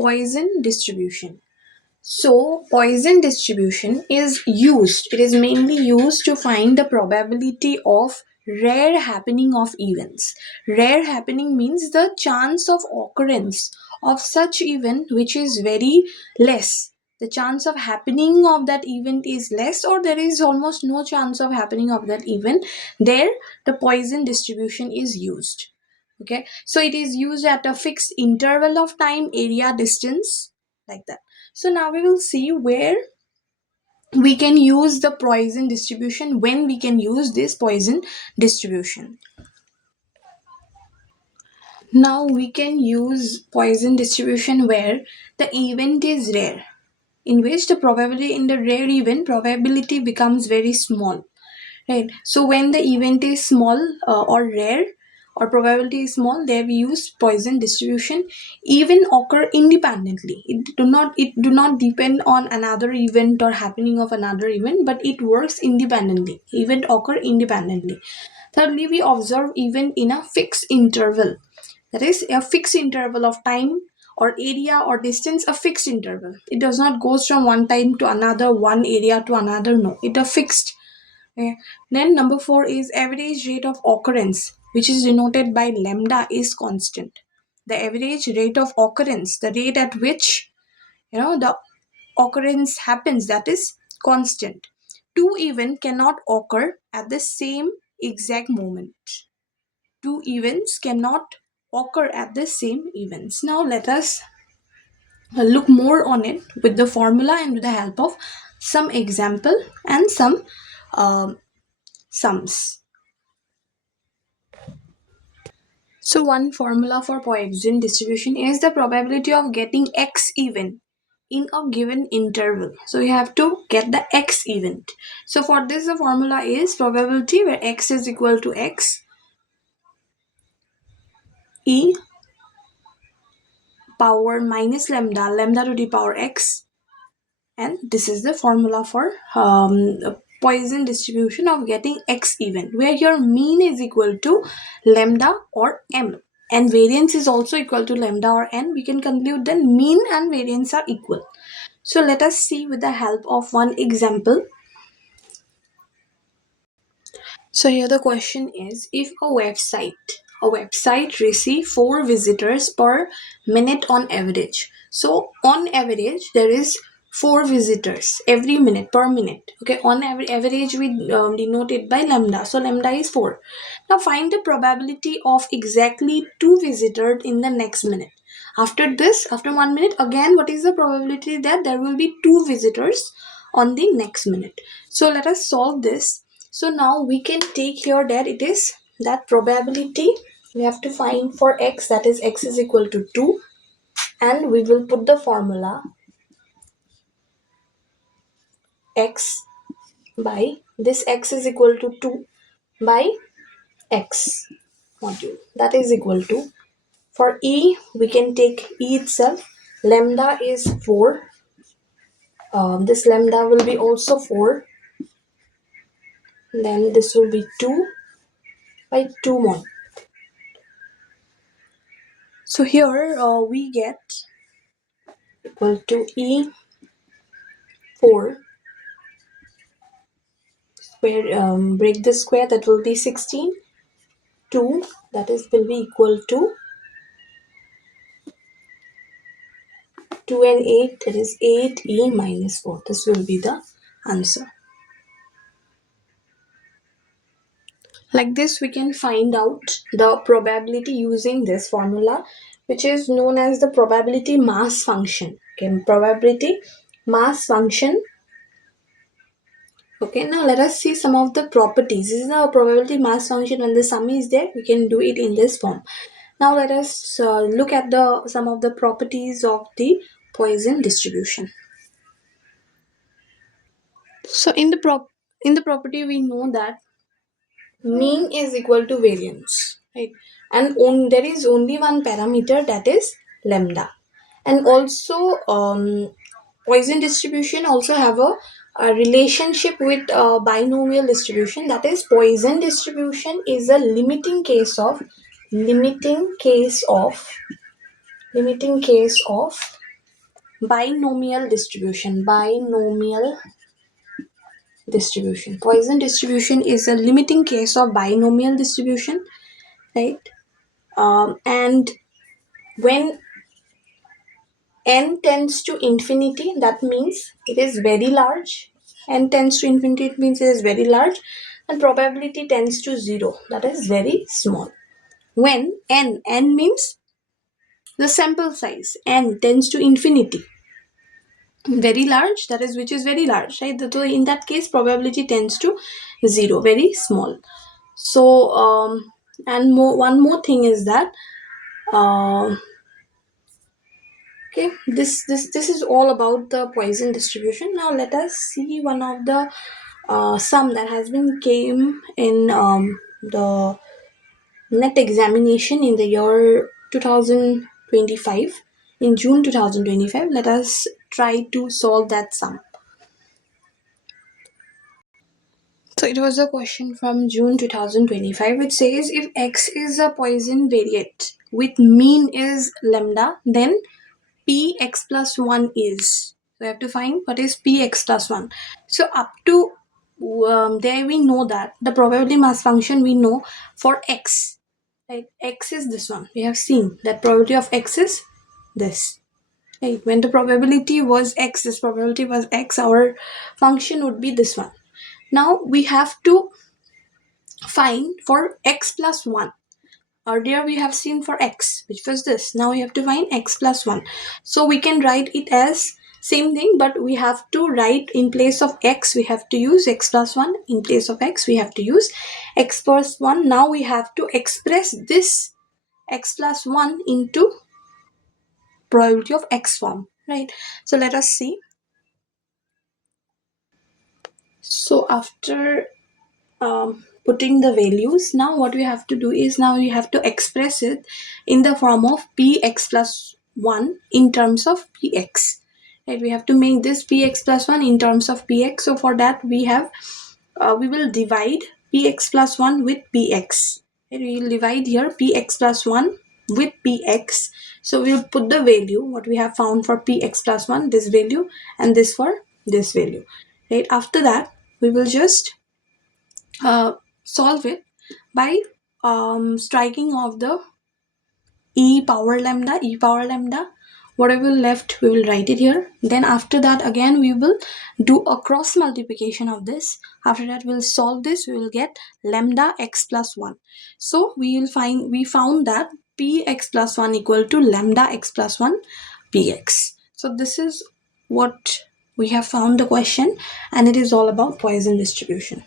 Poisson distribution. So, Poisson distribution is used, it is mainly used to find the probability of rare happening of events. Rare happening means the chance of occurrence of such event which is very less. The chance of happening of that event is less, or there is almost no chance of happening of that event. There, the Poisson distribution is used. Okay, so it is used at a fixed interval of time, area, distance, like that. So now we will see where we can use the Poisson distribution, when we can use this Poisson distribution. Now we can use Poisson distribution where the event is rare, in which the probability in the rare event probability becomes very small, right? So when the event is small or rare, or probability is small, there we use Poisson distribution. Even occur independently, it do not depend on another event or happening of another event, but it works independently. Event occur independently. Thirdly, we observe event in a fixed interval, that is a fixed interval of time or area or distance, a fixed interval. It does not goes from one time to another, one area to another. No, it a fixed. Okay. Then number 4 is average rate of occurrence, which is denoted by lambda, is constant. The average rate of occurrence, the rate at which the occurrence happens, that is constant. Two events cannot occur at the same exact moment. Two events cannot occur at the same events. Now let us look more on it with the formula and with the help of some example and some sums. So one formula for Poisson distribution is the probability of getting X event in a given interval. So you have to get the X event. So for this, the formula is probability where X is equal to X e power minus lambda, lambda to the power X, and this is the formula for Poisson distribution of getting X event, where your mean is equal to lambda or m, and variance is also equal to lambda or n. We can conclude that mean and variance are equal. So let us see with the help of one example. So here the question is, if a website receive 4 visitors per minute on average. So on average there is 4 visitors every minute, per minute. Okay, on average we denote it by lambda. So lambda is 4. Now find the probability of exactly 2 visitors in the next minute. After this, after 1 minute, again what is the probability that there will be 2 visitors on the next minute? So let us solve this. So now we can take here that it is that probability we have to find for X, that is X is equal to 2, and we will put the formula X by this, X is equal to 2 by X module, that is equal to, for E we can take E itself, lambda is 4, this lambda will be also 4, then this will be 2 by 2 more. So here we get equal to E4 square, break the square, that will be 16, 2, that is will be equal to 2 and 8, that is 8E minus 4. This will be the answer. Like this we can find out the probability using this formula, which is known as the probability mass function. Okay, probability mass function. Okay, now let us see some of the properties. This is a probability mass function. When the sum is there, we can do it in this form. Now let us look at some of the properties of the Poisson distribution. So in the property we know that mean is equal to variance, right? And there is only one parameter, that is lambda. And also Poisson distribution also have a relationship with binomial distribution, that is Poisson distribution is a limiting case of binomial distribution. Binomial distribution. Poisson distribution is a limiting case of binomial distribution, right? And when n tends to infinity, that means it is very large. N tends to infinity, it means it is very large. And probability tends to 0, that is very small. When n means the sample size, n tends to infinity, very large, that is which is very large, right? So in that case probability tends to 0, very small. So and one more thing is that okay, this is all about the Poisson distribution. Now let us see one of the sum that has been came in the net examination in the year 2025, in June 2025. Let us try to solve that sum. So it was a question from June 2025, which says if x is a Poisson variate with mean is lambda, then px plus 1 is. So we have to find what is px plus 1. So up to there we know that the probability mass function we know for x, right? X is this one. We have seen that probability of x is this. Right? When the probability was x, this probability was x, our function would be this one. Now we have to find for x plus 1. Earlier we have seen for x, which was this. Now we have to find x plus 1. So we can write it as same thing, but we have to write in place of x, we have to use x plus 1. In place of x, we have to use x plus 1. Now we have to express this x plus 1 into probability of x form, right? So let us see. So after putting the values, now what we have to do is now we have to express it in the form of px plus 1 in terms of px, right? We have to make this px plus 1 in terms of px. So for that we have we will divide px plus 1 with px, right? We will divide here px plus 1 with px. So we will put the value what we have found for px plus 1, this value, and this for this value, right? After that we will just solve it by striking off the e power lambda. Whatever left we will write it here. Then after that again we will do a cross multiplication of this. After that we'll solve this, we will get lambda x plus 1. So we found that px plus 1 equal to lambda x plus 1 px. So this is what we have found the question, and it is all about Poisson distribution.